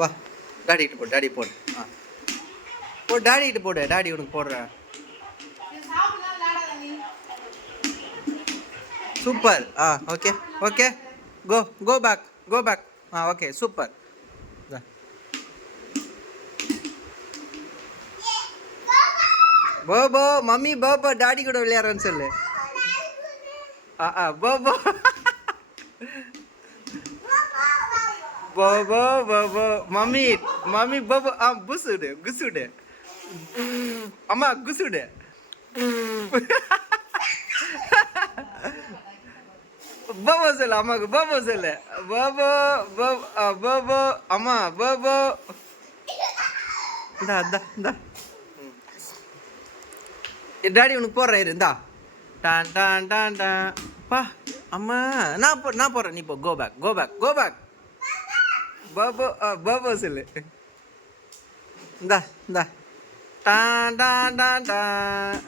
வா டாடி கிட்ட போடு, டாடி போடு. போ டாடி கிட்ட போடு, டாடி உனக்கு போடுறேன். Super. Okay okay. Go go back, go back. Okay super. போபோ மம்மி போபோ டாடி கூட விளையாடுறேன்னு சொல்லு. போபோ போபோ போபோ மம்மி மம்மி போபோ. புசுடு குசுடு. அம்மா குசுடு. போபோ சொல்லு அம்மாவுக்கு, போபோ சொல்லு. போபோ போபோ அம்மா போபோ. இந்தா டாடி உனக்கு போடுறேன் இருந்தா. டான் டான் டான் டான் பா. அம்மா நான் போடுறேன், நீ போ. Go back, go back, go back. பாபோ பாபோ சொல்லு. இந்தா டான் டான் டான் டான்.